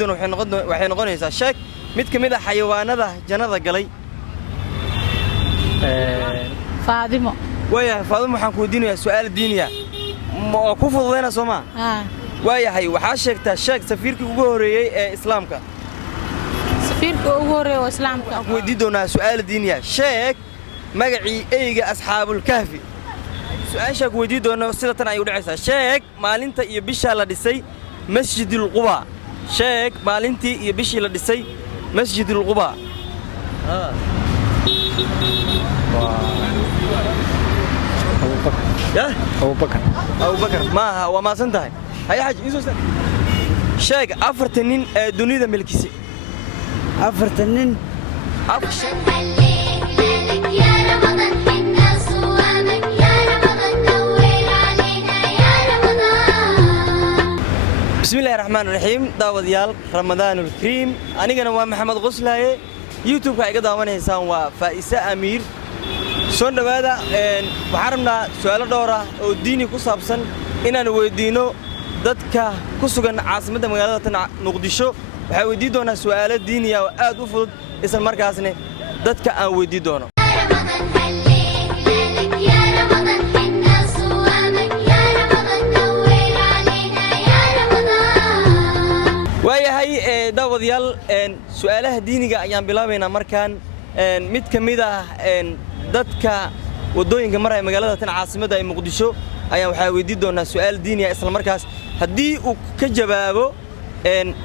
weydiidoono waxay noqonaysaa sheeg mid ka mid ah xayawaanada jannada galay. Faadimo. waayahay Faadimo waxaan ku weydiinayaa su'aal diiniya ma ku fududeyna Soomaa waayahay waxaa sheegtaa sheeg safiirkii ugu horeeyay ee islaamka. safiirkii ugu horeeyay ee islaamka waxaan ku weydiidoonaa su'aal diiniya sheeg magacii eyga asxaabul kahfi. su'aasha ku weydiidoono sida tan ay u dhacaysaa sheeg maalinta iyo bisha la dhisay masjidul quba. sheeg maalintii iyo bishii la dhisay masjidul quba. أبو بكر ما هو ما سنتهي هاي حاجة يسوس شاق أفرتنين دنيا ملكسي أفرتنين يا رمضان حنا صوامك يا رمضان نور علينا يا رمضان. بسم الله الرحمن الرحيم داوديال رمضان الكريم أنا جنا محمد غسلاي يوتيوب كايقة داوانه إنسان وفائسة أمير سون دبادة وحرمنا سؤال دورة وديني كوسابسن إن أنا ودينه ضدك كوسجن عاصمة مجالات نقدشوا وحوديدونا سؤال ديني أو أدوفض اسم مركزنا ضدك أو وديدونا. يا رمضان حنا صوامك يا رمضان نور علينا يا رمضان. ويا هاي داوديال سؤاله ديني أيام بلاوينا مركان ميت كميدا dadka wadooyinka maray magaalada tan caasimada ay Muqdisho ayaan waxa weydiin doonaa su'aal diini ah isla markaas hadii uu ka jawaabo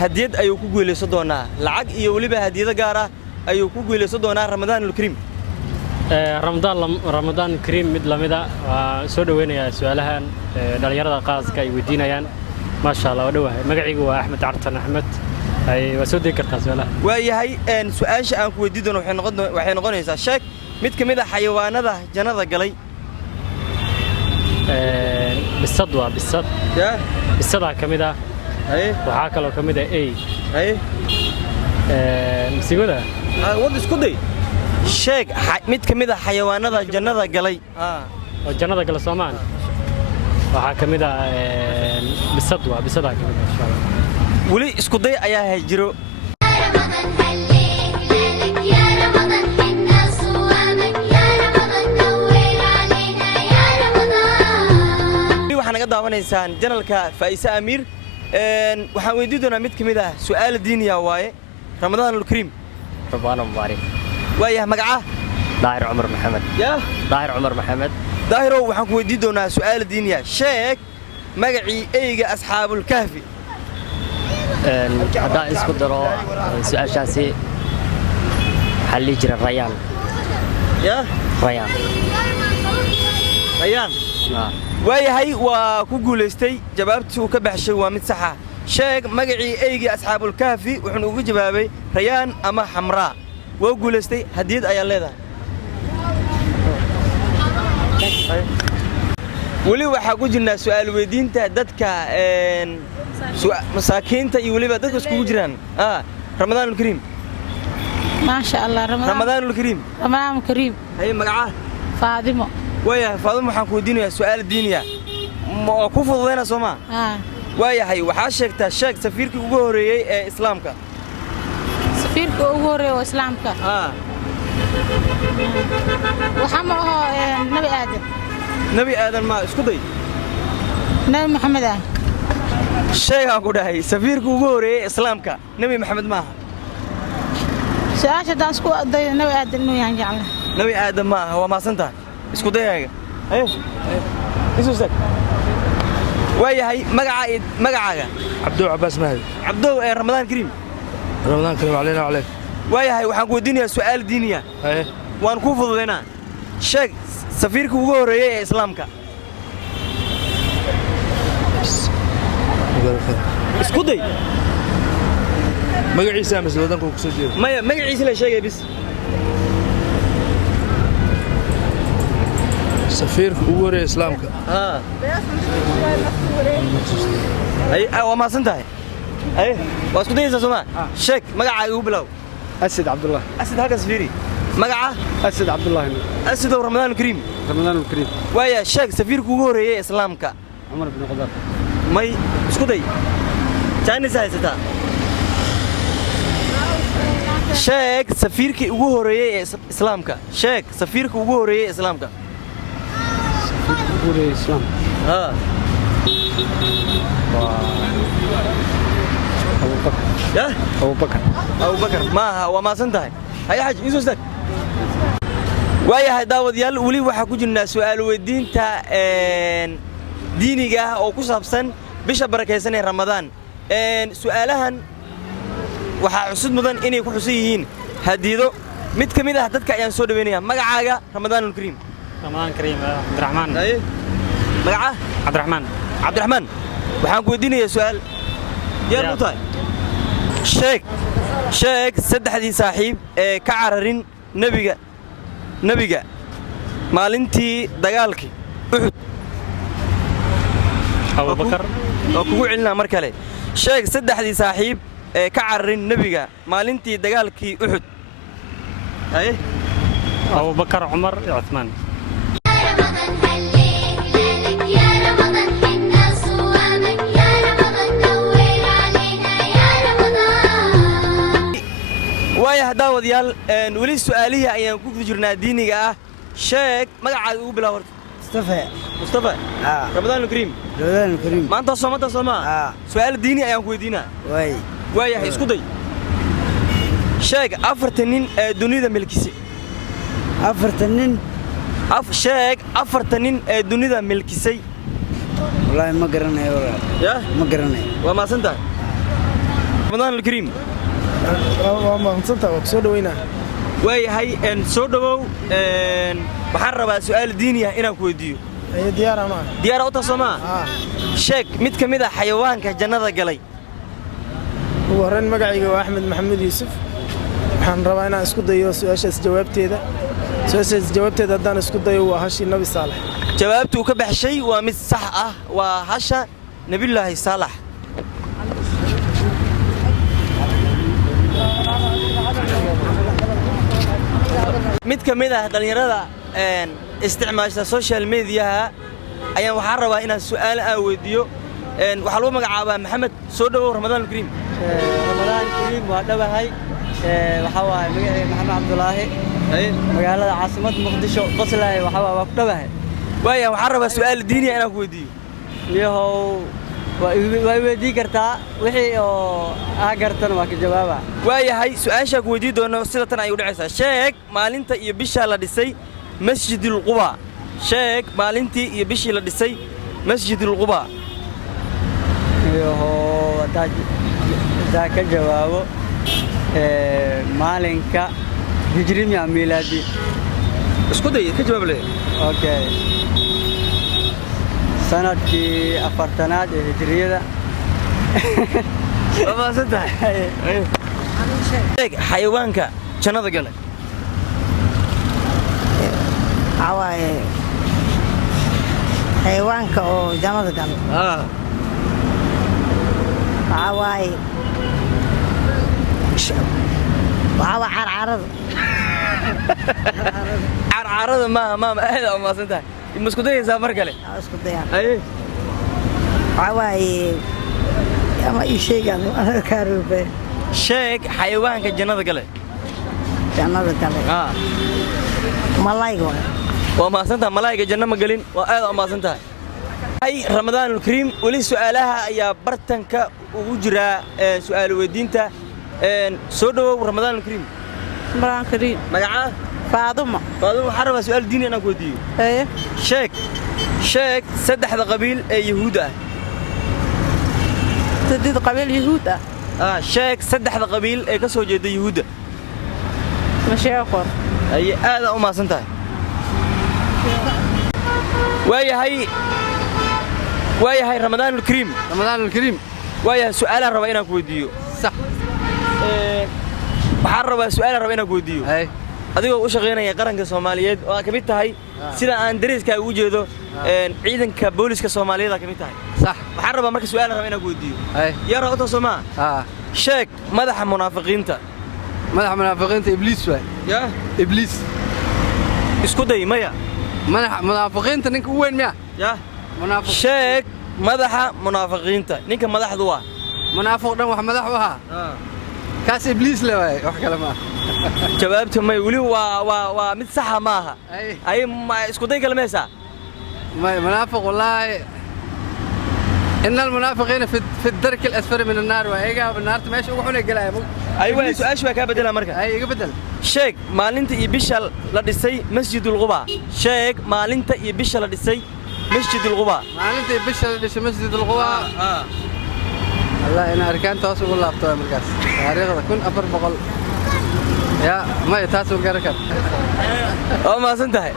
hadiyad ayuu ku guuleysan doonaa lacag iyo waliba hadiyada gaar ah ayuu ku guuleysan doonaa Ramadaanul Kariim. Ramadaan Kariim mid lamida soo dhaweynaya su'aalahan dhalinyarada qaaska ay weydiinayaan ma sha Allah dhawahay magaciigu waa Axmed Cartan Axmed ay soo deeg kartaa su'aalaha waayahay su'aasha aan ku weydiin doono waxay noqonaysaa sheeg mid ka mid ah xayawaanada jannada galay. bisad bisada kamid ah waxa kale oo kamid ah msigada wad isku day sheeg mid ka mid ah xayawaanada jannada galay oo jannada galay Soomaan waxa kamid ah bisada kamid ah insha Allah wali isku day ayaa jiro. يا رمضان حنا صوامك يا رمضان نور علينا يا رمضان. waxaan naga daawanaysaan channelka Faisa Amir waxaan weydiin doonaa mid kamid ah su'aal diiniya waaye Ramadaanul Kariim. Ramadaan mubaarak. waayahay magaca Daahir Umar Maxamed. Daahir Umar Maxamed. Daahiro waxaan ku weydiin doonaa su'aal diiniya sheeg magacii eyga asxaabul kahfi. haddaan isku daro su'aashaasi حلي جرى الريان يا ريان waayahay waa ku guuleystay jawaabtii uu ka baxshay waa mid sax ah sheeg magacii eygii asxaabul kahfi wuxuu ugu jawaabay rayaan ama xamraa waa guuleystay hadiyad ayaa leedahay wali waxa ku jirnaa su'aal weydiinta dadka masaakiinta iyo waliba dadka isku jiraan Ramadaanul Kariim. ما شاء الله رمضان الكريم. رمضان الكريم. هي مقعة. فاطمة. ويا فاطمة waxaan ku weydiinayaa su'aal diiniya ma ku fududeyna Soomaa waayahay waxaa sheegtaa sheeg safiirkii ugu horeeyay ee islaamka. safiirkii ugu horeeyay ee islaamka waxa ma aha nabi aadan ma isku day nabi maxamed sheegaan ku dhahay safiirkii ugu horeeyay ee islaamka nabi maxamed maaha سؤال دان اسكو نبي آدم إنه ينجعله نبي آدم ما هو ما سنته اسكو ده هيك إيش وسك ويا هاي مقعة عبدو عباس مهدي عبدو رمضان كريم رمضان كريم علينا وعليك ويا هاي وحنقول دنيا سؤال دينية وانكوفض لنا شيء سفيرك وجوه رأي إسلامك اسكو ده magaciisa ama wadanka ku soo jeedo maya magaciisa la sheegay bis safiirka ugu horeeyay islaamka waa ma santahay waa isku dayaysaa Soomaa sheeg magacaaga ugu bilow أسد عبد الله أسد هذا سفيري magaca أسد عبد الله أسد رمضان الكريم رمضان الكريم ويا sheeg safiirka ugu horeeyay islaamka عمر بن الخطاب may isku day Chinese haysta sheeg safiirkii ugu horeeyay ee islaamka sheeg safiirka ugu horeeyay ee islaamka guriga islaam ha abubakar ya abubakar abubakar maaha waa maasan tahay haya xaj isu stag waayahay daawadayaal weli waxaa ku jirnaa su'aal weydiinta diiniga ah oo ku saabsan bisha barakaysan ee ramadaan su'aalahan waxaa cusub mudan inay ku xusan yihiin hadiido mid ka mid ah dadka ayaan soo dhaweynaya magacaaga ramadaanul kariim ramadaan kariim cabdiraxmaan magaca cabdiraxmaan cabdiraxmaan waxaan ku weydiinayaa su'aal diyaar mu tahay sheeg saddexdii saaxiib ee ka cararin nebiga maalintii dagaalkii uxud abubakar oo kugu celinaa mar kale sheeg saddexdii saaxiib ee ka cararin nebiga maalintii dagaalkii uxud haye abubakar cumar iyo cuthmaan يا رمضان حنا صوامك يا رمضان نور علينا يا رمضان waayaha daawadayaal weli su'aalihii ayaan ku jirnaa diiniga ah sheeg magacaaga ugu bilaab horta mustafa ramadaanul kariim رمضان الكريم maanta soomada soomaa su'aal diini ayaan ku weydiinaa واي waayahay isku day sheeg afartan nin ee dunida milkisay أفرتنين sheeg afartan nin ee dunida milkisay والله ما قرنا يا ولا ya ما قرنا waa maasan tahay ramadaanul kariim waa mahadsantahay waa kusoo dhaweynaa waayahay soo dhawow waxaan rabaa su'aal diini ah inaan ku weydiiyo ayo diyaar ama diyaara u tahay soomaa sheeg mid ka mid ah xayawaanka jannada galay ugu horreyn magacayga waa axmed maxamuud yuusuf waxaan rabaa inaan isku dayo su-aashaas jawaabteeda haddaan isku dayo waa hashii nabi saalex jawaabtu uu ka baxshay waa mid sax ah waa hasha nebiyullaahi saalax mid ka mid ah dhallinyarada isticmaasha social mediaha ayaan waxaan rabaa inaan su'aal weydiiyo waxaa lagu magacaabaa maxamed soo dhawow ramadaanul kariim ramadaan kariim waa dhawahay waxa waaye magacayga maxamed cabdulaahi magaalada caasimadda muqdisho qoslaaye waxa waa ku dhawahay waaya waxaan rabaa su'aal diini ah inaan ku weydiiyo niyahow waa weydii kartaa wixii oo aa gartana waa ka jawaaba waayahay su'aashaa ku weydii doono sida tan ay u dhacaysaa sheeg maalinta iyo bisha la dhisay masjidul quba sheeg maalintii iyo bishii la dhisay masjidul quba niyahow haddaa ka jawaabo maalinka hijrimiya miilaadi isku day ka jawaab leh okay sanadkii afartanaad ee hijriyada waa maasan tahay sheeg xayawaanka jannada galay عواي حيوانك أو جماد قال عواي وعوا عرعرض carcarada ma aad u maasan tahay isku dayaysaa mar kale اسكت ديان aye عواي أما إيشي قال أنا كاروبي sheeg xayawaanka jannada galay جماد قال ملايك waa maasan tahay malaa'iga janno ma gelin waa aad u maasan tahay ay ramadaanul kariim weli su'aalaha ayaa bartanka ugu jira su'aal weydiinta soo dhawow ramadaanul kariim مران كريم magaca فاطمة waxaan rabaa su'aal diini inaan ku weydiiyo إيه sheeg saddexda qabiil ee yahuudda تديد قبيل يهودا sheeg saddexda qabiil ee ka soo jeeda yahuudda مشي أخر ay aad u maasan tahay waayahay ramadaanul kariim ramadaanul kariim waayahay su'aalaan rabaa inaan ku weydiiyo sax waxaan rabaa su'aalaan rabaa inaan ku weydiiyo hay adigoo u shaqaynaya qaranka Soomaaliyeed oo ka mid tahay sida aan dariiska ugu jeedo ciidanka booliska Soomaaliyeed ka mid tahay sax waxaan rabaa marka su'aalaan rabaa inaan ku weydiiyo hay yara u Soomaa sheeg madaxa munaafiqiinta madaxa munaafiqiinta ibliis waay ya ibliis isku day maya madaxa munaafiqiinta ninka u weyn miya ya munaafiq sheeg madaxa munaafiqiinta ninka madaxdu waa munaafiq dhan wax madax u ahaa kaas ibliis le waay wax kale ma jawaabta may weli waa mid saxa maaha ay isku day kalmaysaa ما منافق والله إن المنافقين في الدرك الأسفل من النار وإيجا بالنار تمشي وحنا قلايا أيوة سؤال شوي كابدل أمريكا أي قبدل شيك maalinta iyo bisha la dhisay Masjidul Quba sheeg maalinta iyo bisha la dhisay Masjidul Quba maalinta iyo bisha la dhisay Masjidul Quba والله أنا أركان تاسو ولا أبطأ مركز تاريخ كن أفر بقول يا ما يتاسو كركب ما سنتهي